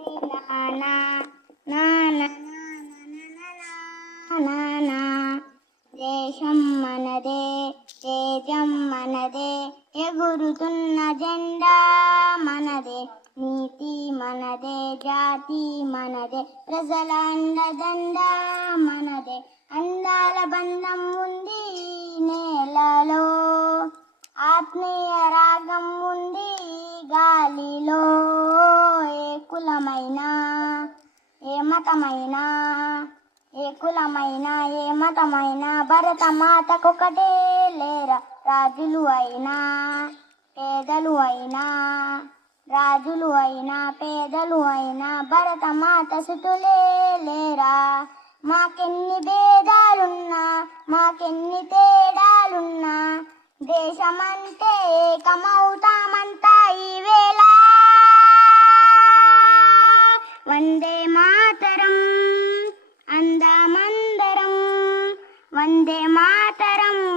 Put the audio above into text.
నానా నానా నానా. దేశం మనదే, తేజం మనదే, ఎగురుతున్న జెండా మనదే. నీతి మనదే, జాతి మనదే, ప్రజల అండదండ మనదే. అందాల బంధం ఉంది నేలలో, ఆత్మీయ రాగం ఉంది గాలిలో. ఏ కులమైనా ఏ మతమైనా, ఏ కులమైనా ఏ మతమైనా, భరత మాతకొకటే లేరా. రాజులు అయినా పేదలు అయినా, రాజులు అయినా పేదలు అయినా, భరత మాత సుతులే లేరా. మాకెన్ని భేదాలున్నా, మాకెన్ని తేడాలున్నా, దేశమంటే ఏకమవుతామంతా ఈవేళ. వందే మాతరం అందమందరం, వందే మాతరం